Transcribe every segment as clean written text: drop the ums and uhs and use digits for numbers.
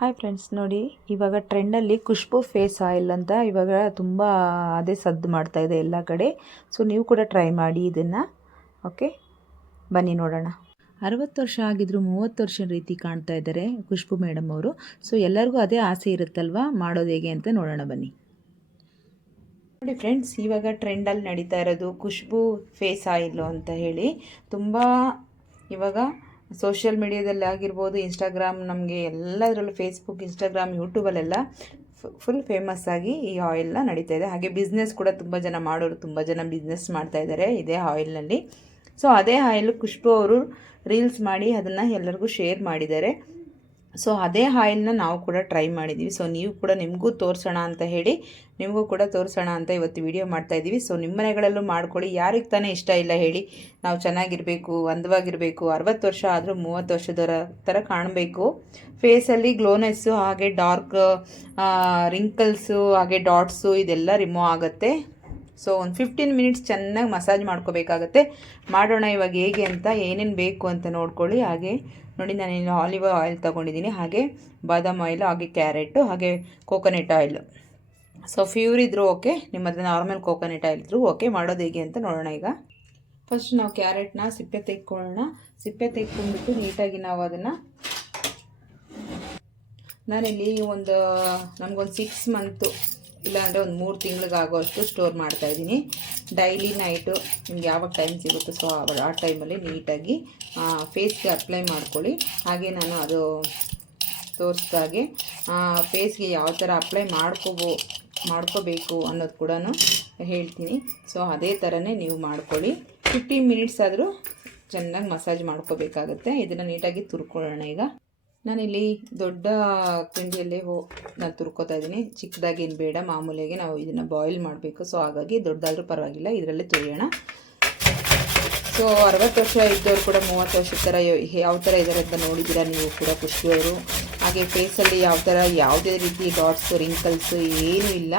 Hi friends, ನೋಡಿ ಇವಾಗ ಟ್ರೆಂಡಲ್ಲಿ Khushbu face oil ಅಂತ ಇವಾಗ ತುಂಬ ಅದೇ ಸದ್ದು ಮಾಡ್ತಾ ಇದೆ ಎಲ್ಲ ಕಡೆ. ಸೊ ನೀವು ಕೂಡ ಟ್ರೈ ಮಾಡಿ ಇದನ್ನು. ಓಕೆ, ಬನ್ನಿ ನೋಡೋಣ. 60 ವರ್ಷ ಆಗಿದ್ರು 30 ವರ್ಷ ರೀತಿ ಕಾಣ್ತಾ ಇದ್ದಾರೆ ಖುಷ್ಬು ಮೇಡಮ್ ಅವರು. ಸೊ ಎಲ್ಲರಿಗೂ ಅದೇ ಆಸೆ ಇರುತ್ತಲ್ವಾ, ಮಾಡೋದು ಹೇಗೆ ಅಂತ ನೋಡೋಣ ಬನ್ನಿ. ನೋಡಿ ಫ್ರೆಂಡ್ಸ್, ಇವಾಗ ಟ್ರೆಂಡಲ್ಲಿ ನಡೀತಾ ಇರೋದು ಖುಷ್ಬು ಫೇಸ್ ಆಯಿಲ್ ಅಂತ ಹೇಳಿ. ತುಂಬ ಇವಾಗ ಸೋಷಿಯಲ್ ಮೀಡಿಯಾದಲ್ಲಿ ಆಗಿರ್ಬೋದು, ಇನ್ಸ್ಟಾಗ್ರಾಮ್, ನಮಗೆ ಎಲ್ಲದರಲ್ಲೂ ಫೇಸ್ಬುಕ್, ಇನ್ಸ್ಟಾಗ್ರಾಮ್, ಯೂಟ್ಯೂಬಲ್ಲೆಲ್ಲ ಫುಲ್ ಫೇಮಸ್ ಆಗಿ ಈ ಆಯಿಲ್ನ ನಡೀತಾ ಇದೆ. ಹಾಗೆ ಬಿಸ್ನೆಸ್ ಕೂಡ ತುಂಬ ಜನ ಮಾಡೋರು, ತುಂಬ ಜನ ಬಿಸ್ನೆಸ್ ಮಾಡ್ತಾ ಇದ್ದಾರೆ ಇದೇ ಆಯಿಲ್ನಲ್ಲಿ. ಸೊ ಅದೇ ಆಯಿಲ್ ಖುಷ್ಬು ಅವರು ರೀಲ್ಸ್ ಮಾಡಿ ಅದನ್ನು ಎಲ್ಲರಿಗೂ ಶೇರ್ ಮಾಡಿದ್ದಾರೆ. ಸೊ ಅದೇ ಆಯಿಲ್ನ ನಾವು ಕೂಡ ಟ್ರೈ ಮಾಡಿದ್ದೀವಿ. ಸೊ ನೀವು ಕೂಡ ನಿಮಗೂ ತೋರಿಸೋಣ ಅಂತ ಹೇಳಿ, ನಿಮಗೂ ಕೂಡ ತೋರಿಸೋಣ ಅಂತ ಇವತ್ತು ವಿಡಿಯೋ ಮಾಡ್ತಾಯಿದ್ದೀವಿ. ಸೊ ನಿಮ್ಮ ಮನೆಗಳಲ್ಲೂ ಮಾಡ್ಕೊಳ್ಳಿ. ಯಾರಿಗೆ ತಾನೇ ಇಷ್ಟ ಇಲ್ಲ ಹೇಳಿ? ನಾವು ಚೆನ್ನಾಗಿರಬೇಕು, ಅಂದವಾಗಿರಬೇಕು, 60 ವರ್ಷ ಆದರೂ 30 ವರ್ಷದವರ ಥರ ಕಾಣಬೇಕು. ಫೇಸಲ್ಲಿ ಗ್ಲೋನೆಸ್ಸು, ಹಾಗೆ ಡಾರ್ಕ್ ರಿಂಕಲ್ಸು, ಹಾಗೆ ಡಾಟ್ಸು ಇದೆಲ್ಲ ರಿಮೂವ್ ಆಗುತ್ತೆ. ಸೊ ಒಂದು 15 ಮಿನಿಟ್ಸ್ ಚೆನ್ನಾಗಿ ಮಸಾಜ್ ಮಾಡ್ಕೋಬೇಕಾಗತ್ತೆ. ಮಾಡೋಣ ಇವಾಗ ಹೇಗೆ ಅಂತ, ಏನೇನು ಬೇಕು ಅಂತ ನೋಡ್ಕೊಳ್ಳಿ. ಹಾಗೆ ನೋಡಿ, ನಾನು ಇಲ್ಲಿ ಆಲಿವ್ ಆಯಿಲ್ ತೊಗೊಂಡಿದ್ದೀನಿ, ಹಾಗೆ ಬಾದಾಮ್ ಆಯಿಲು, ಹಾಗೆ ಕ್ಯಾರೆಟು, ಹಾಗೆ ಕೋಕೋನಟ್ ಆಯಿಲು. ಸೊ ಫ್ಯೂರ್ ಇದ್ದರೂ ಓಕೆ, ನಿಮ್ಮ ಹತ್ರ ನಾರ್ಮಲ್ ಕೋಕೋನಟ್ ಆಯಿಲ್ ಇದ್ದರೂ ಓಕೆ. ಮಾಡೋದು ಹೇಗೆ ಅಂತ ನೋಡೋಣ ಈಗ. ಫಸ್ಟ್ ನಾವು ಕ್ಯಾರೆಟ್ನ ಸಿಪ್ಪೆ ತೆಕ್ಕೊಳ್ಳೋಣ. ಸಿಪ್ಪೆ ತೆಕ್ಕೊಂಡ್ಬಿಟ್ಟು ನೀಟಾಗಿ ನಾವು ಅದನ್ನು, ನಾನಿಲ್ಲಿ ನಮಗೊಂದು 6 ಮಂತು ಇಲ್ಲಾಂದರೆ ಒಂದು 3 ತಿಂಗಳಿಗಾಗೋಷ್ಟು ಸ್ಟೋರ್ ಮಾಡ್ತಾಯಿದ್ದೀನಿ. ಡೈಲಿ ನೈಟು ನಿಮ್ಗೆ ಯಾವಾಗ ಟೈಮ್ ಸಿಗುತ್ತೋ ಸೊ ಆ ಟೈಮಲ್ಲಿ ನೀಟಾಗಿ ಫೇಸ್ಗೆ ಅಪ್ಲೈ ಮಾಡ್ಕೊಳ್ಳಿ. ಹಾಗೆ ನಾನು ಅದು ತೋರಿಸ್ದಾಗೆ ಫೇಸ್ಗೆ ಯಾವ ಥರ ಅಪ್ಲೈ ಮಾಡ್ಕೋಬೇಕು ಅನ್ನೋದು ಕೂಡ ಹೇಳ್ತೀನಿ. ಸೊ ಅದೇ ಥರನೇ ನೀವು ಮಾಡ್ಕೊಳ್ಳಿ. 15 ಮಿನಿಟ್ಸ್ ಆದರೂ ಚೆನ್ನಾಗಿ ಮಸಾಜ್ ಮಾಡ್ಕೋಬೇಕಾಗುತ್ತೆ. ಇದನ್ನು ನೀಟಾಗಿ ತುರ್ಕೊಳ್ಳೋಣ ಈಗ. ನಾನಿಲ್ಲಿ ದೊಡ್ಡ ಕಿಂಡಿಯಲ್ಲಿ ನಾನು ತುರ್ಕೋತಾ ಇದ್ದೀನಿ. ಚಿಕ್ಕದಾಗಿ ಏನು ಬೇಡ, ಮಾಮೂಲಿಯಾಗಿ ನಾವು ಇದನ್ನು ಬಾಯ್ಲ್ ಮಾಡಬೇಕು. ಸೊ ಹಾಗಾಗಿ ದೊಡ್ಡದಾದರೂ ಪರವಾಗಿಲ್ಲ, ಇದರಲ್ಲೇ ತುರಿಯೋಣ. ಸೊ 60 ವರ್ಷ ಇದ್ದವರು ಕೂಡ 30 ವರ್ಷದ ಥರ ಯಾವ ಥರ ಇದ್ದಾರೆ ಅಂತ ನೋಡಿದ್ದೀರಾ ನೀವು ಕೂಡ ಖುಷ್ಬು ಅವರು. ಹಾಗೆ ಫೇಸಲ್ಲಿ ಯಾವ ಥರ ಯಾವುದೇ ರೀತಿ ಡಾಟ್ಸು, ರಿಂಕಲ್ಸು ಏನೂ ಇಲ್ಲ.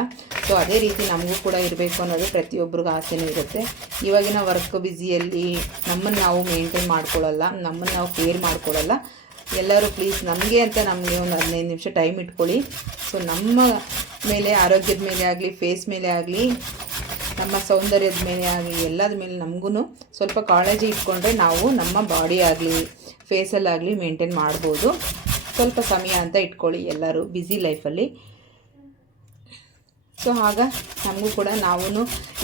ಸೊ ಅದೇ ರೀತಿ ನಮಗೂ ಕೂಡ ಇರಬೇಕು ಅನ್ನೋದು ಪ್ರತಿಯೊಬ್ಬರಿಗೂ ಆಸೆನೂ ಇರುತ್ತೆ. ಇವಾಗಿನ ವರ್ಕ್ ಬ್ಯುಸಿಯಲ್ಲಿ ನಮ್ಮನ್ನು ನಾವು ಮೇಂಟೈನ್ ಮಾಡ್ಕೊಳ್ಳಲ್ಲ, ನಮ್ಮನ್ನು ನಾವು ಕೇರ್ ಮಾಡ್ಕೊಳ್ಳಲ್ಲ. ಎಲ್ಲರೂ ಪ್ಲೀಸ್ ನಮಗೆ ಅಂತ ನಮಗೆ ಒಂದು 15 ನಿಮಿಷ ಟೈಮ್ ಇಟ್ಕೊಳ್ಳಿ. ಸೊ ನಮ್ಮ ಮೇಲೆ, ಆರೋಗ್ಯದ ಮೇಲೆ ಆಗಲಿ, ಫೇಸ್ ಮೇಲೆ ಆಗಲಿ, ನಮ್ಮ ಸೌಂದರ್ಯದ ಮೇಲೆ ಆಗಲಿ, ಎಲ್ಲದ ಮೇಲೆ ನಮಗೂ ಸ್ವಲ್ಪ ಕಾಳಜಿ ಇಟ್ಕೊಂಡ್ರೆ ನಾವು ನಮ್ಮ ಬಾಡಿ ಆಗಲಿ, ಫೇಸಲ್ಲಾಗಲಿ ಮೇಂಟೈನ್ ಮಾಡ್ಬೋದು. ಸ್ವಲ್ಪ ಸಮಯ ಅಂತ ಇಟ್ಕೊಳ್ಳಿ ಎಲ್ಲರೂ ಬ್ಯುಸಿ ಲೈಫಲ್ಲಿ. ಸೊ ಆಗ ನಮಗೂ ಕೂಡ ನಾವು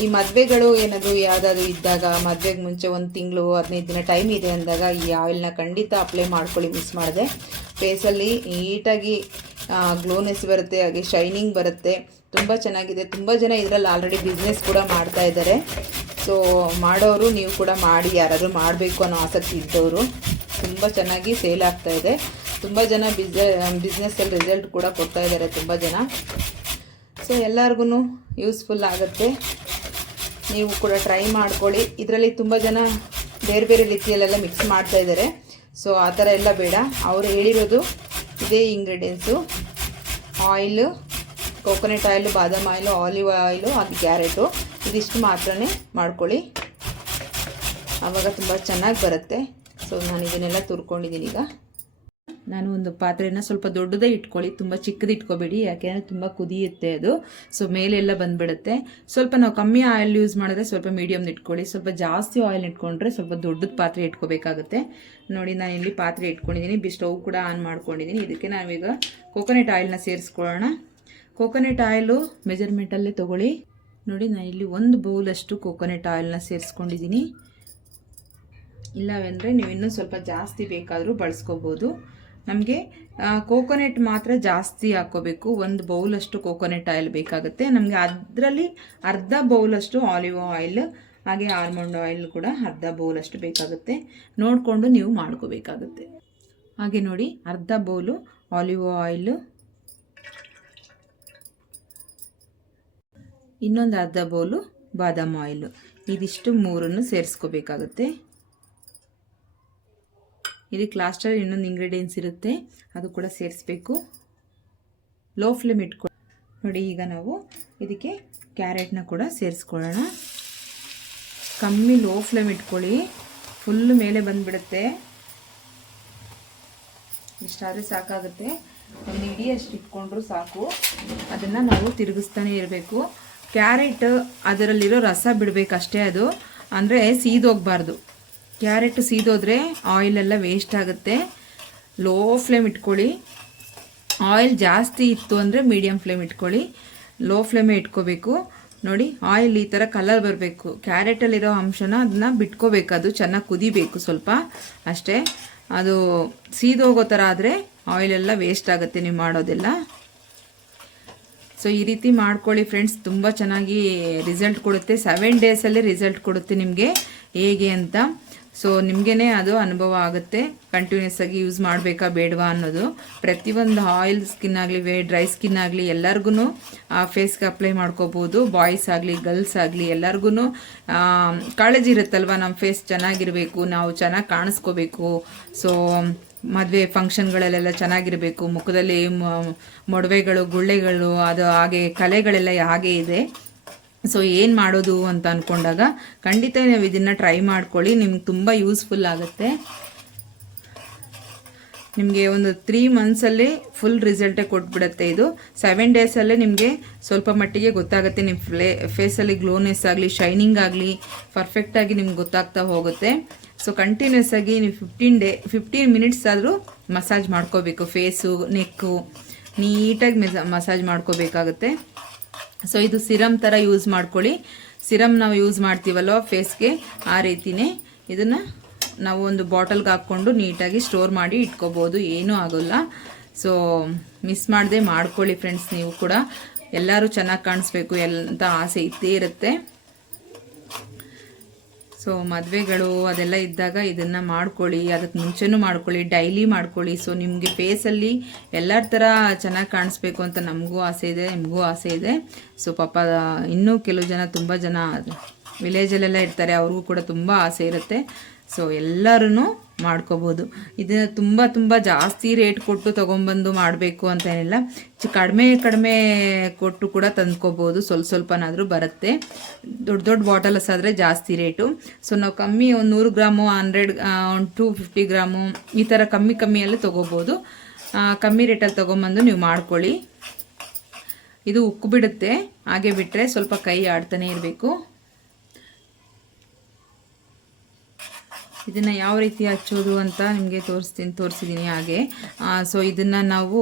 ಈ ಮದುವೆಗಳು ಏನಾದರೂ ಯಾವುದಾದ್ರು ಇದ್ದಾಗ, ಮದುವೆಗೆ ಮುಂಚೆ 1 ತಿಂಗಳು 15 ದಿನ ಟೈಮ್ ಇದೆ ಅಂದಾಗ ಈ ಆಯಿಲ್ನ ಖಂಡಿತ ಅಪ್ಲೈ ಮಾಡ್ಕೊಳ್ಳಿ, ಮಿಸ್ ಮಾಡಿದೆ. ಫೇಸಲ್ಲಿ ನೀಟಾಗಿ ಗ್ಲೋನೆಸ್ ಬರುತ್ತೆ, ಹಾಗೆ ಶೈನಿಂಗ್ ಬರುತ್ತೆ. ತುಂಬ ಚೆನ್ನಾಗಿದೆ. ತುಂಬ ಜನ ಇದರಲ್ಲಿ ಆಲ್ರೆಡಿ ಬಿಸ್ನೆಸ್ ಕೂಡ ಮಾಡ್ತಾ ಇದ್ದಾರೆ. ಸೊ ಮಾಡೋರು ನೀವು ಕೂಡ ಮಾಡಿ, ಯಾರಾದರೂ ಮಾಡಬೇಕು ಅನ್ನೋ ಆಸಕ್ತಿ ಇದ್ದವರು. ತುಂಬ ಚೆನ್ನಾಗಿ ಸೇಲ್ ಆಗ್ತಾಯಿದೆ. ತುಂಬ ಜನ ಬಿಸ್ನೆಸ್ಸಲ್ಲಿ ರಿಸಲ್ಟ್ ಕೂಡ ಕೊಡ್ತಾ ಇದ್ದಾರೆ ತುಂಬ ಜನ. ಸೊ ಎಲ್ಲರಿಗೂ ಯೂಸ್ಫುಲ್ ಆಗುತ್ತೆ. ನೀವು ಕೂಡ ಟ್ರೈ ಮಾಡ್ಕೊಳ್ಳಿ. ಇದರಲ್ಲಿ ತುಂಬ ಜನ ಬೇರೆ ಬೇರೆ ರೀತಿಯಲ್ಲೆಲ್ಲ ಮಿಕ್ಸ್ ಮಾಡ್ತಾ ಇದ್ದಾರೆ. ಸೊ ಆ ಥರ ಎಲ್ಲ ಬೇಡ. ಅವರು ಹೇಳಿರೋದು ಇದೇ ಇಂಗ್ರೀಡಿಯೆಂಟ್ಸು: ಆಯಿಲು, ಕೋಕೋನಟ್ ಆಯಿಲು, ಬಾದಾಮ್ ಆಯಿಲು, ಆಲಿವ್ ಆಯಿಲು, ಹಾಗೆ ಕ್ಯಾರೆಟು. ಇದಿಷ್ಟು ಮಾತ್ರನೇ ಮಾಡ್ಕೊಳ್ಳಿ, ಆವಾಗ ತುಂಬ ಚೆನ್ನಾಗಿ ಬರುತ್ತೆ. ಸೊ ನಾನು ಇದನ್ನೆಲ್ಲ ತುರ್ಕೊಂಡಿದ್ದೀನಿ ಈಗ. ನಾನು ಒಂದು ಪಾತ್ರೆನ ಸ್ವಲ್ಪ ದೊಡ್ಡದೇ ಇಟ್ಕೊಳ್ಳಿ, ತುಂಬ ಚಿಕ್ಕದು ಇಟ್ಕೋಬೇಡಿ, ಯಾಕೆಂದರೆ ತುಂಬ ಕುದಿಯುತ್ತೆ ಅದು. ಸೊ ಮೇಲೆಲ್ಲ ಬಂದುಬಿಡುತ್ತೆ. ಸ್ವಲ್ಪ ನಾವು ಕಮ್ಮಿ ಆಯಿಲ್ ಯೂಸ್ ಮಾಡಿದ್ರೆ ಸ್ವಲ್ಪ ಮೀಡಿಯಮ್ನ ಇಟ್ಕೊಳ್ಳಿ. ಸ್ವಲ್ಪ ಜಾಸ್ತಿ ಆಯಿಲ್ ಇಟ್ಕೊಂಡ್ರೆ ಸ್ವಲ್ಪ ದೊಡ್ಡದ ಪಾತ್ರೆ ಇಟ್ಕೋಬೇಕಾಗುತ್ತೆ. ನೋಡಿ, ನಾನು ಇಲ್ಲಿ ಪಾತ್ರೆ ಇಟ್ಕೊಂಡಿದ್ದೀನಿ, ಸ್ಟವ್ ಕೂಡ ಆನ್ ಮಾಡ್ಕೊಂಡಿದ್ದೀನಿ. ಇದಕ್ಕೆ ನಾವೀಗ ಕೋಕೋನಟ್ ಆಯಿಲ್ನ ಸೇರಿಸ್ಕೊಳ್ಳೋಣ. ಕೋಕೋನಟ್ ಆಯಿಲು ಮೆಜರ್ಮೆಂಟಲ್ಲೇ ತೊಗೊಳ್ಳಿ. ನೋಡಿ, ನಾನು ಇಲ್ಲಿ 1 ಬೌಲಷ್ಟು ಕೋಕೋನಟ್ ಆಯಿಲ್ನ ಸೇರಿಸ್ಕೊಂಡಿದ್ದೀನಿ. ಇಲ್ಲವೆಂದರೆ ನೀವು ಇನ್ನೂ ಸ್ವಲ್ಪ ಜಾಸ್ತಿ ಬೇಕಾದರೂ ಬಳಸ್ಕೋಬೋದು. ನಮಗೆ ಕೋಕೋನಟ್ ಮಾತ್ರ ಜಾಸ್ತಿ ಹಾಕ್ಕೋಬೇಕು. 1 ಬೌಲಷ್ಟು ಕೋಕೋನಟ್ ಆಯಿಲ್ ಬೇಕಾಗುತ್ತೆ ನಮಗೆ. ಅದರಲ್ಲಿ ಅರ್ಧ ಬೌಲಷ್ಟು ಆಲಿವ್ ಆಯಿಲ್, ಹಾಗೆ ಆಲ್ಮಂಡ್ ಆಯಿಲ್ ಕೂಡ ಅರ್ಧ ಬೌಲಷ್ಟು ಬೇಕಾಗುತ್ತೆ. ನೋಡಿಕೊಂಡು ನೀವು ಮಾಡ್ಕೋಬೇಕಾಗುತ್ತೆ. ಹಾಗೆ ನೋಡಿ, ಅರ್ಧ ಬೌಲು ಆಲಿವ್ ಆಯಿಲು, ಇನ್ನೊಂದು ಅರ್ಧ ಬೌಲು ಬಾದಾಮ್ ಆಯಿಲು. ಇದಿಷ್ಟು 3 ಸೇರಿಸ್ಕೋಬೇಕಾಗುತ್ತೆ. ಇದಕ್ಕೆ ಲಾಸ್ಟಲ್ಲಿ ಇನ್ನೊಂದು ಇಂಗ್ರೀಡಿಯೆಂಟ್ಸ್ ಇರುತ್ತೆ, ಅದು ಕೂಡ ಸೇರಿಸ್ಬೇಕು. ಲೋ ಫ್ಲೇಮ್ ಇಟ್ಕೊಳ್ಳಿ. ನೋಡಿ, ಈಗ ನಾವು ಇದಕ್ಕೆ ಕ್ಯಾರೆಟ್ನ ಕೂಡ ಸೇರಿಸ್ಕೊಳ್ಳೋಣ. ಕಮ್ಮಿ ಲೋ ಫ್ಲೇಮ್ ಇಟ್ಕೊಳ್ಳಿ, ಫುಲ್ಲು ಮೇಲೆ ಬಂದುಬಿಡುತ್ತೆ. ಇಷ್ಟಾದರೆ ಸಾಕಾಗುತ್ತೆ. ಒಂದು ಇಡೀ ಅಷ್ಟು ಇಟ್ಕೊಂಡ್ರೂ ಸಾಕು. ಅದನ್ನು ನಾವು ತಿರುಗಿಸ್ತಾನೆ ಇರಬೇಕು. ಕ್ಯಾರೆಟ್ ಅದರಲ್ಲಿರೋ ರಸ ಬಿಡಬೇಕಷ್ಟೇ, ಅದು ಅಂದರೆ ಸೀದೋಗಬಾರ್ದು. ಕ್ಯಾರೆಟ್ ಸೀದೋದ್ರೆ ಆಯಿಲೆಲ್ಲ ವೇಸ್ಟ್ ಆಗುತ್ತೆ. ಲೋ ಫ್ಲೇಮ್ ಇಟ್ಕೊಳ್ಳಿ. ಆಯಿಲ್ ಜಾಸ್ತಿ ಇತ್ತು ಅಂದರೆ ಮೀಡಿಯಮ್ ಫ್ಲೇಮ್ ಇಟ್ಕೊಳ್ಳಿ. ಲೋ ಫ್ಲೇಮೇ ಇಟ್ಕೋಬೇಕು. ನೋಡಿ, ಆಯಿಲ್ ಈ ಥರ ಕಲರ್ ಬರಬೇಕು. ಕ್ಯಾರೆಟಲ್ಲಿರೋ ಅಂಶನ ಅದನ್ನ ಬಿಟ್ಕೋಬೇಕು. ಅದು ಚೆನ್ನಾಗಿ ಕುದಿಬೇಕು ಸ್ವಲ್ಪ ಅಷ್ಟೇ. ಅದು ಸೀದೋಗೋ ಥರ ಆದರೆ ಆಯಿಲೆಲ್ಲ ವೇಸ್ಟ್ ಆಗುತ್ತೆ ನೀವು ಮಾಡೋದೆಲ್ಲ. ಸೊ ಈ ರೀತಿ ಮಾಡ್ಕೊಳ್ಳಿ ಫ್ರೆಂಡ್ಸ್, ತುಂಬ ಚೆನ್ನಾಗಿ ರಿಸಲ್ಟ್ ಕೊಡುತ್ತೆ. 7 ಡೇಸಲ್ಲಿ ರಿಸಲ್ಟ್ ಕೊಡುತ್ತೆ ನಿಮಗೆ ಹೇಗೆ ಅಂತ. ಸೊ ನಿಮಗೇ ಅದು ಅನುಭವ ಆಗುತ್ತೆ ಕಂಟಿನ್ಯೂಸ್ ಆಗಿ ಯೂಸ್ ಮಾಡಬೇಕಾ ಬೇಡವಾ ಅನ್ನೋದು. ಪ್ರತಿಯೊಂದು ಆಯಿಲ್ ಸ್ಕಿನ್ ಆಗಲಿ ಡ್ರೈ ಸ್ಕಿನ್ ಆಗಲಿ ಎಲ್ಲರಿಗೂ ಫೇಸ್ಗೆ ಅಪ್ಲೈ ಮಾಡ್ಕೋಬೋದು. ಬಾಯ್ಸ್ ಆಗಲಿ ಗರ್ಲ್ಸ್ ಆಗಲಿ ಎಲ್ಲರಿಗೂ ಕಾಳಜಿ ಇರುತ್ತಲ್ವ, ನಮ್ಮ ಫೇಸ್ ಚೆನ್ನಾಗಿರಬೇಕು, ನಾವು ಚೆನ್ನಾಗಿ ಕಾಣಿಸ್ಕೋಬೇಕು. ಸೊ ಮದುವೆ ಫಂಕ್ಷನ್ಗಳಲ್ಲೆಲ್ಲ ಚೆನ್ನಾಗಿರಬೇಕು, ಮುಖದಲ್ಲಿ ಮೊಡವೆಗಳು ಗುಳ್ಳೆಗಳು ಅದು ಹಾಗೆ ಕಲೆಗಳೆಲ್ಲ ಹಾಗೆ ಇದೆ. ಸೊ ಏನು ಮಾಡೋದು ಅಂತ ಅಂದ್ಕೊಂಡಾಗ ಖಂಡಿತ ನೀವು ಇದನ್ನು ಟ್ರೈ ಮಾಡ್ಕೊಳ್ಳಿ. ನಿಮ್ಗೆ ತುಂಬ ಯೂಸ್ಫುಲ್ ಆಗುತ್ತೆ. ನಿಮಗೆ ಒಂದು 3 ಮಂತ್ಸಲ್ಲಿ ಫುಲ್ ರಿಸಲ್ಟೇ ಕೊಟ್ಬಿಡುತ್ತೆ ಇದು. 7 ಡೇಸಲ್ಲೇ ನಿಮಗೆ ಸ್ವಲ್ಪ ಮಟ್ಟಿಗೆ ಗೊತ್ತಾಗುತ್ತೆ. ನಿಮ್ಮ ಫೇಸಲ್ಲಿ ಗ್ಲೋನೆಸ್ ಆಗಲಿ ಶೈನಿಂಗ್ ಆಗಲಿ ಪರ್ಫೆಕ್ಟಾಗಿ ನಿಮ್ಗೆ ಗೊತ್ತಾಗ್ತಾ ಹೋಗುತ್ತೆ. ಸೊ ಕಂಟಿನ್ಯೂಸ್ ಆಗಿ ನೀವು 15 ಮಿನಿಟ್ಸ್ ಆದರೂ ಮಸಾಜ್ ಮಾಡ್ಕೋಬೇಕು. ಫೇಸು ನೆಕ್ಕು ನೀಟಾಗಿ ಮಸಾಜ್ ಮಾಡ್ಕೋಬೇಕಾಗುತ್ತೆ. ಸೊ ಇದು ಸಿರಮ್ ಥರ ಯೂಸ್ ಮಾಡ್ಕೊಳ್ಳಿ. ಸಿರಮ್ ನಾವು ಯೂಸ್ ಮಾಡ್ತೀವಲ್ವ ಫೇಸ್ಗೆ, ಆ ರೀತಿಯೇ ಇದನ್ನು ನಾವು ಒಂದು ಬಾಟಲ್ಗೆ ಹಾಕ್ಕೊಂಡು ನೀಟಾಗಿ ಸ್ಟೋರ್ ಮಾಡಿ ಇಟ್ಕೋಬೋದು, ಏನೂ ಆಗೋಲ್ಲ. ಸೊ ಮಿಸ್ ಮಾಡದೆ ಮಾಡ್ಕೊಳ್ಳಿ ಫ್ರೆಂಡ್ಸ್. ನೀವು ಕೂಡ ಎಲ್ಲರೂ ಚೆನ್ನಾಗಿ ಕಾಣಿಸ್ಬೇಕು ಅಂತ ಆಸೆ ಇದ್ದೇ ಇರುತ್ತೆ. ಸೊ ಮದುವೆಗಳು ಅದೆಲ್ಲ ಇದ್ದಾಗ ಇದನ್ನು ಮಾಡ್ಕೊಳ್ಳಿ. ಅದಕ್ಕೆ ಮುಂಚೆನೂ ಮಾಡ್ಕೊಳ್ಳಿ, ಡೈಲಿ ಮಾಡ್ಕೊಳ್ಳಿ. ಸೊ ನಿಮಗೆ ಫೇಸಲ್ಲಿ ಎಲ್ಲರ ಥರ ಚೆನ್ನಾಗಿ ಕಾಣಿಸ್ಬೇಕು ಅಂತ ನಮಗೂ ಆಸೆ ಇದೆ, ನಿಮಗೂ ಆಸೆ ಇದೆ. ಸೊ ಪಾಪ ಇನ್ನೂ ಕೆಲವು ಜನ ತುಂಬ ಜನ ವಿಲೇಜಲ್ಲೆಲ್ಲ ಇರ್ತಾರೆ, ಅವ್ರಿಗೂ ಕೂಡ ತುಂಬ ಆಸೆ ಇರುತ್ತೆ. ಸೊ ಎಲ್ಲರೂ ಮಾಡ್ಕೋಬೋದು. ಇದನ್ನು ತುಂಬ ಜಾಸ್ತಿ ರೇಟ್ ಕೊಟ್ಟು ತೊಗೊಂಬಂದು ಮಾಡಬೇಕು ಅಂತ ಏನಿಲ್ಲ. ಕಡಿಮೆ ಕೊಟ್ಟು ಕೂಡ ತಂದ್ಕೋಬೋದು. ಸ್ವಲ್ಪನಾದರೂ ಬರುತ್ತೆ. ದೊಡ್ಡ ಬಾಟಲ್ಸ್ ಆದರೆ ಜಾಸ್ತಿ ರೇಟು. ಸೊ ನಾವು ಕಮ್ಮಿ ಒಂದು 100 ಗ್ರಾಮು 250 ಗ್ರಾಮು ಈ ಥರ ಕಮ್ಮಿಯಲ್ಲಿ ತೊಗೋಬೋದು. ಕಮ್ಮಿ ರೇಟಲ್ಲಿ ತೊಗೊಂಬಂದು ನೀವು ಮಾಡ್ಕೊಳ್ಳಿ. ಇದು ಉಕ್ಕು ಬಿಡುತ್ತೆ, ಹಾಗೆ ಬಿಟ್ಟರೆ ಸ್ವಲ್ಪ ಕೈ ಆಡ್ತಾನೆ ಇರಬೇಕು. ಇದನ್ನು ಯಾವ ರೀತಿ ಹಚ್ಚೋದು ಅಂತ ನಿಮಗೆ ತೋರಿಸಿದ್ದೀನಿ ಹಾಗೆ. ಸೊ ಇದನ್ನು ನಾವು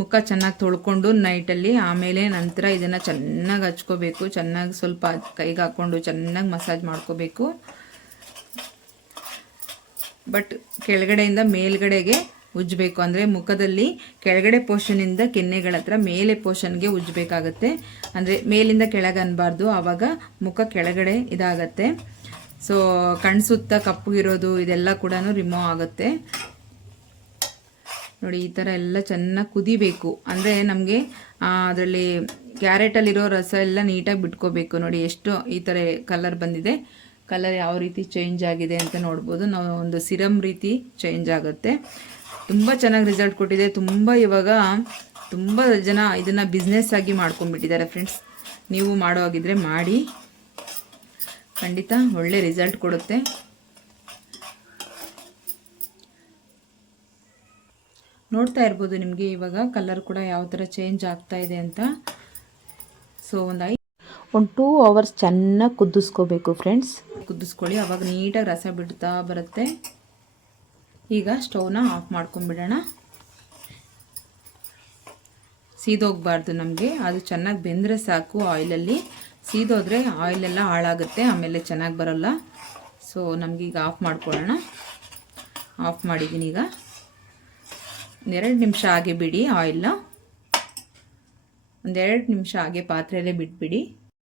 ಮುಖ ಚೆನ್ನಾಗಿ ತೊಳ್ಕೊಂಡು ನೈಟಲ್ಲಿ ಆಮೇಲೆ ನಂತರ ಇದನ್ನು ಚೆನ್ನಾಗಿ ಹಚ್ಕೋಬೇಕು. ಚೆನ್ನಾಗಿ ಸ್ವಲ್ಪ ಕೈಗೆ ಹಾಕ್ಕೊಂಡು ಚೆನ್ನಾಗಿ ಮಸಾಜ್ ಮಾಡ್ಕೋಬೇಕು. ಬಟ್ ಕೆಳಗಡೆಯಿಂದ ಮೇಲ್ಗಡೆಗೆ ಉಜ್ಜಬೇಕು. ಅಂದರೆ ಮುಖದಲ್ಲಿ ಕೆಳಗಡೆ ಪೋರ್ಷನಿಂದ ಕೆನ್ನೆಗಳ ಹತ್ರ ಮೇಲೆ ಪೋರ್ಷನ್ಗೆ ಉಜ್ಜಬೇಕಾಗತ್ತೆ. ಅಂದರೆ ಮೇಲಿಂದ ಕೆಳಗೆ ಅನ್ಬಾರ್ದು, ಆವಾಗ ಮುಖ ಕೆಳಗಡೆ ಇದಾಗತ್ತೆ. ಸೊ ಕಣ್ಸುತ್ತ ಕಪ್ಪು ಇರೋದು ಇದೆಲ್ಲ ಕೂಡ ರಿಮೂವ್ ಆಗುತ್ತೆ. ನೋಡಿ ಈ ಥರ ಎಲ್ಲ ಚೆನ್ನಾಗಿ ಕುದಿಬೇಕು. ಅಂದರೆ ನಮಗೆ ಅದರಲ್ಲಿ ಕ್ಯಾರೆಟಲ್ಲಿರೋ ರಸ ಎಲ್ಲ ನೀಟಾಗಿ ಬಿಟ್ಕೋಬೇಕು. ನೋಡಿ ಎಷ್ಟು ಈ ಥರ ಕಲರ್ ಬಂದಿದೆ. ಕಲರ್ ಯಾವ ರೀತಿ ಚೇಂಜ್ ಆಗಿದೆ ಅಂತ ನೋಡ್ಬೋದು. ನಾವು ಒಂದು ಸಿರಮ್ ರೀತಿ ಚೇಂಜ್ ಆಗುತ್ತೆ. ತುಂಬ ಚೆನ್ನಾಗಿ ರಿಸಲ್ಟ್ ಕೊಟ್ಟಿದೆ. ಇವಾಗ ತುಂಬ ಜನ ಇದನ್ನು ಬಿಸ್ನೆಸ್ ಆಗಿ ಮಾಡ್ಕೊಂಡ್ಬಿಟ್ಟಿದ್ದಾರೆ ಫ್ರೆಂಡ್ಸ್. ನೀವು ಮಾಡೋ ಹಾಗಿದ್ರೆ ಮಾಡಿ, ಖಂಡಿತ ಒಳ್ಳೆ ರಿಸಲ್ಟ್ ಕೊಡುತ್ತೆ. ನೋಡ್ತಾ ಇರ್ಬೋದು ನಿಮಗೆ ಇವಾಗ ಕಲರ್ ಕೂಡ ಯಾವ ಥರ ಚೇಂಜ್ ಆಗ್ತಾ ಇದೆ ಅಂತ. ಸೊ ಒಂದು 2 ಅವರ್ಸ್ ಚೆನ್ನಾಗಿ ಕುದಿಸ್ಕೋಬೇಕು ಫ್ರೆಂಡ್ಸ್. ಕುದಿಸ್ಕೊಳ್ಳಿ, ಅವಾಗ ನೀಟಾಗಿ ರಸ ಬಿಡ್ತಾ ಬರುತ್ತೆ. ಈಗ ಸ್ಟವ್ನ ಆಫ್ ಮಾಡ್ಕೊಂಡ್ಬಿಡೋಣ. ಸೀದೋಗಬಾರ್ದು ನಮಗೆ, ಅದು ಚೆನ್ನಾಗಿ ಬೆಂದರೆ ಸಾಕು. ಆಯಿಲಲ್ಲಿ ಸೀದೋದ್ರೆ ಆಯಿಲೆಲ್ಲ ಹಾಳಾಗುತ್ತೆ, ಆಮೇಲೆ ಚೆನ್ನಾಗಿ ಬರೋಲ್ಲ. ಸೊ ನಮಗೀಗ ಆಫ್ ಮಾಡ್ಕೊಳ್ಳೋಣ. ಆಫ್ ಮಾಡಿದ್ದೀನಿ. ಈಗ 2 ನಿಮಿಷ ಹಾಗೆ ಬಿಡಿ ಆಯಿಲ್ನ. 2 ನಿಮಿಷ ಹಾಗೆ ಪಾತ್ರೆಯಲ್ಲೇ ಬಿಟ್ಬಿಡಿ.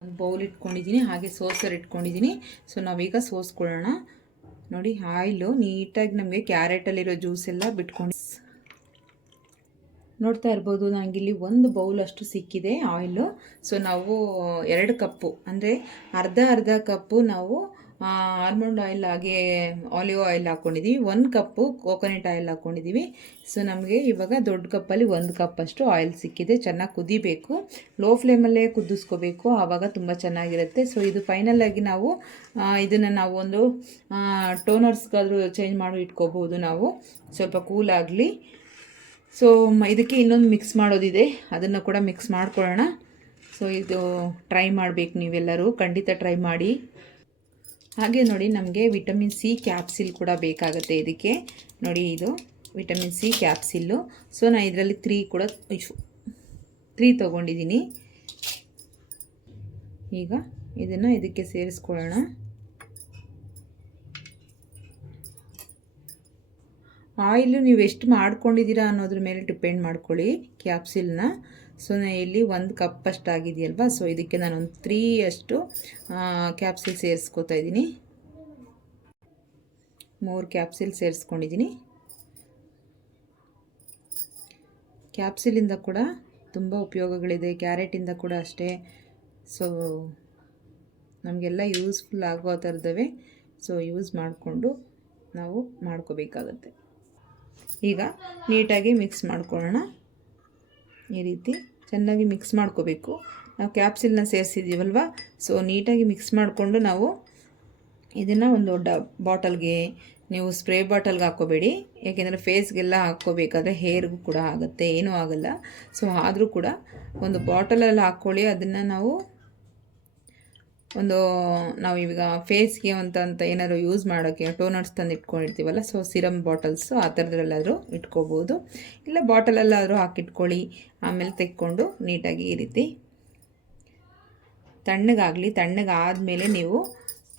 ಒಂದು ಬೌಲ್ ಇಟ್ಕೊಂಡಿದ್ದೀನಿ, ಹಾಗೆ ಸೋಸರ್ ಇಟ್ಕೊಂಡಿದ್ದೀನಿ. ಸೊ ನಾವೀಗ ಸೋಸ್ಕೊಳ್ಳೋಣ. ನೋಡಿ ಆಯಿಲು ನೀಟಾಗಿ ನಮಗೆ ಕ್ಯಾರೆಟಲ್ಲಿರೋ ಜ್ಯೂಸ್ ಎಲ್ಲ ಬಿಟ್ಕೊಂಡು ನೋಡ್ತಾ ಇರ್ಬೋದು. ನನಗಿಲ್ಲಿ 1 ಬೌಲ್ ಅಷ್ಟು ಸಿಕ್ಕಿದೆ ಆಯಿಲು. ಸೊ ನಾವು 2 ಕಪ್ಪು ಅಂದರೆ ಅರ್ಧ ಕಪ್ಪು ನಾವು ಆಲ್ಮಂಡ್ ಆಯಿಲ್ ಹಾಗೆ ಆಲಿವ್ ಆಯಿಲ್ ಹಾಕ್ಕೊಂಡಿದ್ದೀವಿ, 1 ಕಪ್ಪು ಕೋಕೋನಟ್ ಆಯಿಲ್ ಹಾಕ್ಕೊಂಡಿದ್ದೀವಿ. ಸೊ ನಮಗೆ ಇವಾಗ ದೊಡ್ಡ ಕಪ್ಪಲ್ಲಿ 1 ಕಪ್ಪಷ್ಟು ಆಯಿಲ್ ಸಿಕ್ಕಿದೆ. ಚೆನ್ನಾಗಿ ಕುದಿಬೇಕು, ಲೋ ಫ್ಲೇಮಲ್ಲೇ ಕುದಿಸ್ಕೋಬೇಕು, ಆವಾಗ ತುಂಬ ಚೆನ್ನಾಗಿರುತ್ತೆ. ಸೊ ಇದು ಫೈನಲಾಗಿ ನಾವು ಇದನ್ನು ನಾವು ಒಂದು ಟೋನರ್ಸ್ಗಾದರೂ ಚೇಂಜ್ ಮಾಡಿ ಇಟ್ಕೋಬೋದು ನಾವು, ಸ್ವಲ್ಪ ಕೂಲ್ ಆಗಲಿ. ಸೊ ಇದಕ್ಕೆ ಇನ್ನೊಂದು ಮಿಕ್ಸ್ ಮಾಡೋದಿದೆ, ಅದನ್ನು ಕೂಡ ಮಿಕ್ಸ್ ಮಾಡ್ಕೊಳ್ಳೋಣ. ಸೊ ಇದು ಟ್ರೈ ಮಾಡಬೇಕು, ನೀವೆಲ್ಲರೂ ಖಂಡಿತ ಟ್ರೈ ಮಾಡಿ. ಹಾಗೆ ನೋಡಿ, ನಮಗೆ ವಿಟಮಿನ್ ಸಿ ಕ್ಯಾಪ್ಸಿಲ್ ಕೂಡ ಬೇಕಾಗುತ್ತೆ ಇದಕ್ಕೆ. ನೋಡಿ, ಇದು ವಿಟಮಿನ್ ಸಿ ಕ್ಯಾಪ್ಸಿಲ್ಲು. ಸೊ ನಾನು ಇದರಲ್ಲಿ 3 ತೊಗೊಂಡಿದ್ದೀನಿ. ಈಗ ಇದನ್ನು ಇದಕ್ಕೆ ಸೇರಿಸ್ಕೊಳ್ಳೋಣ. ಆಯಿಲು ನೀವು ಎಷ್ಟು ಮಾಡ್ಕೊಂಡಿದ್ದೀರಾ ಅನ್ನೋದ್ರ ಮೇಲೆ ಡಿಪೆಂಡ್ ಮಾಡ್ಕೊಳ್ಳಿ ಕ್ಯಾಪ್ಸಿಲ್ನ. ಸೊ ನಾನು ಇಲ್ಲಿ 1 ಕಪ್ ಅಷ್ಟಾಗಿದೆಯಲ್ವಾ, ಸೊ ಇದಕ್ಕೆ ನಾನು ಒಂದು 3 ಅಷ್ಟು ಕ್ಯಾಪ್ಸಿಲ್ ಸೇರಿಸ್ಕೊತಾ ಇದ್ದೀನಿ. 3 ಕ್ಯಾಪ್ಸಿಲ್ ಸೇರಿಸ್ಕೊಂಡಿದ್ದೀನಿ. ಕ್ಯಾಪ್ಸಿಲಿಂದ ಕೂಡ ತುಂಬ ಉಪಯೋಗಗಳಿದೆ, ಕ್ಯಾರೆಟಿಂದ ಕೂಡ ಅಷ್ಟೇ. ಸೊ ನಮಗೆಲ್ಲ ಯೂಸ್ಫುಲ್ ಆಗೋ ಥರದವೇ. ಸೊ ಯೂಸ್ ಮಾಡಿಕೊಂಡು ನಾವು ಮಾಡ್ಕೋಬೇಕಾಗತ್ತೆ. ಈಗ ನೀಟಾಗಿ ಮಿಕ್ಸ್ ಮಾಡ್ಕೊಳ್ಳೋಣ. ಈ ರೀತಿ ಚೆನ್ನಾಗಿ ಮಿಕ್ಸ್ ಮಾಡ್ಕೋಬೇಕು. ನಾವು ಕ್ಯಾಪ್ಸಿಲ್ನ ಸೇರಿಸಿದ್ದೀವಲ್ವ, ಸೊ ನೀಟಾಗಿ ಮಿಕ್ಸ್ ಮಾಡಿಕೊಂಡು ನಾವು ಇದನ್ನು ಒಂದು ದೊಡ್ಡ ಬಾಟಲ್ಗೆ, ನೀವು ಸ್ಪ್ರೇ ಬಾಟಲ್ಗೆ ಹಾಕ್ಕೋಬೇಡಿ, ಯಾಕೆಂದರೆ ಫೇಸ್ಗೆಲ್ಲ ಹಾಕ್ಕೋಬೇಕಾದ್ರೆ ಹೇರ್ಗೂ ಕೂಡ ಆಗುತ್ತೆ, ಏನೂ ಆಗಲ್ಲ. ಸೊ ಆದರೂ ಕೂಡ ಒಂದು ಬಾಟಲಲ್ಲಿ ಹಾಕ್ಕೊಳ್ಳಿ. ಅದನ್ನು ನಾವು ಇವಾಗ ಫೇಸ್ಗೆ ಅಂತ ಏನಾದ್ರು ಯೂಸ್ ಮಾಡೋಕ್ಕೆ ಟೋನರ್ಸ್ ತಂದು ಇಟ್ಕೊಂಡಿರ್ತೀವಲ್ಲ, ಸೊ ಸಿರಮ್ ಬಾಟಲ್ಸು ಆ ಥರದ್ರಲ್ಲಾದರೂ ಇಟ್ಕೋಬೋದು, ಇಲ್ಲ ಬಾಟಲಲ್ಲಾದರೂ ಹಾಕಿಟ್ಕೊಳ್ಳಿ. ಆಮೇಲೆ ತೆಕ್ಕೊಂಡು ನೀಟಾಗಿ ಈ ರೀತಿ ತಣ್ಣಗಾದಮೇಲೆ ನೀವು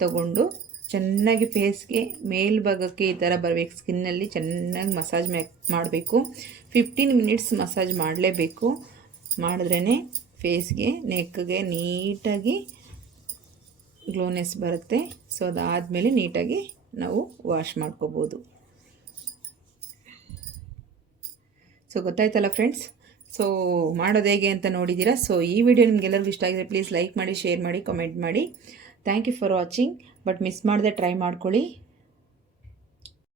ತಗೊಂಡು ಚೆನ್ನಾಗಿ ಫೇಸ್ಗೆ ಮೇಲ್ಭಾಗಕ್ಕೆ ಈ ಥರ ಬರಬೇಕು, ಸ್ಕಿನ್ನಲ್ಲಿ ಚೆನ್ನಾಗಿ ಮಸಾಜ್ ಮಾಡಬೇಕು. 15 ಮಿನಿಟ್ಸ್ ಮಸಾಜ್ ಮಾಡಲೇಬೇಕು. ಮಾಡಿದ್ರೇ ಫೇಸ್ಗೆ, ನೆಕ್ಗೆ ನೀಟಾಗಿ ಗ್ಲೋನೆಸ್ ಬರುತ್ತೆ. ಸೊ ಅದಾದಮೇಲೆ ನೀಟಾಗಿ ನಾವು ವಾಶ್ ಮಾಡ್ಕೋಬೋದು. ಸೊ ಗೊತ್ತಾಯ್ತಲ್ಲ ಫ್ರೆಂಡ್ಸ್, ಸೊ ಮಾಡೋದು ಹೇಗೆ ಅಂತ ನೋಡಿದ್ದೀರಾ. ಸೊ ಈ ವಿಡಿಯೋ ನಿಮಗೆಲ್ಲರಿಗೂ ಇಷ್ಟ ಆಗಿದೆ, ಪ್ಲೀಸ್ ಲೈಕ್ ಮಾಡಿ, ಶೇರ್ ಮಾಡಿ, ಕಮೆಂಟ್ ಮಾಡಿ. Thank you for watching. But miss ಮಾಡದೆ ಟ್ರೈ ಮಾಡ್ಕೊಳ್ಳಿ.